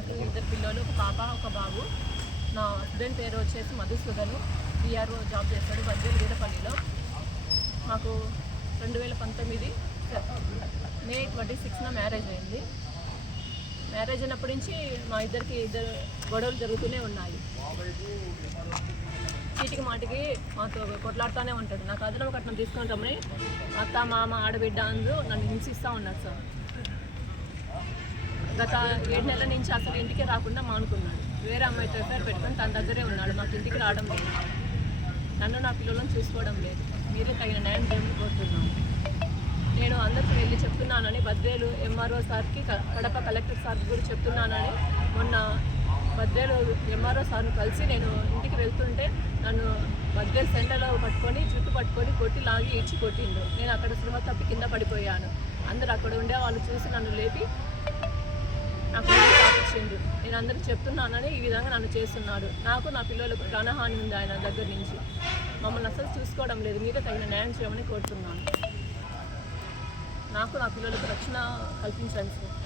నాకు 2 పిల్లలు, ఒక పాప ఒక బాబు. నా హస్బెండ్ పేరు వచ్చేసి మధుసూదను, బీఆర్ఓ జాబ్ చేస్తాడు బద్వేలు వీరపల్లిలో. మాకు 2019 మే 26న మ్యారేజ్ అయింది. మ్యారేజ్ అయినప్పటి నుంచి మా ఇద్దరు గొడవలు జరుగుతూనే ఉన్నాయి. చీటికి మాటికి మాతో కొట్లాడుతూనే ఉంటాడు. నాకు అదనం కట్నం తీసుకుంటామని అత్త మామ ఆడబిడ్డ అందు నన్ను హింసిస్తూ ఉన్నారు సార్. గత 7 నెలల నుంచి అసలు ఇంటికి రాకుండా మానుకున్నాడు. వేరే అమ్మాయితో ఎఫ్ఐఆర్ పెట్టుకొని తన దగ్గరే ఉన్నాడు. మాకు ఇంటికి రావడం లేదు, నన్ను నా పిల్లలను చూసుకోవడం లేదు. మీరే తగిన న్యాయం చేయమని కోరుతున్నాను. నేను అందరికీ వెళ్ళి చెప్తున్నానని బద్వేలు ఎంఆర్ఓ సార్కి, కడప కలెక్టర్ సార్కి కూడా చెప్తున్నానని మొన్న బద్వేలు ఎంఆర్ఓ సార్ను కలిసి నేను ఇంటికి వెళ్తుంటే నన్ను బద్వేలు సెంటర్లో పట్టుకొని జుట్టు పట్టుకొని కొట్టి లాగి ఇచ్చి కొట్టిండు. నేను అక్కడ స్పృహ తప్పి కింద పడిపోయాను. అందరూ అక్కడ ఉండే వాళ్ళు చూసి నన్ను లేపి నాకు పాటించిండు. నేను అందరికీ చెప్తున్నానని ఈ విధంగా నన్ను చేస్తున్నాడు. నాకు నా పిల్లలకు ప్రాణహాని ఉంది ఆయన దగ్గర నుంచి. మమ్మల్ని అసలు చూసుకోవడం లేదు. మీరే తగిన న్యాయం చేయమని కోరుతున్నాను. నాకు నా పిల్లలకు రక్షణ కల్పించండి సార్.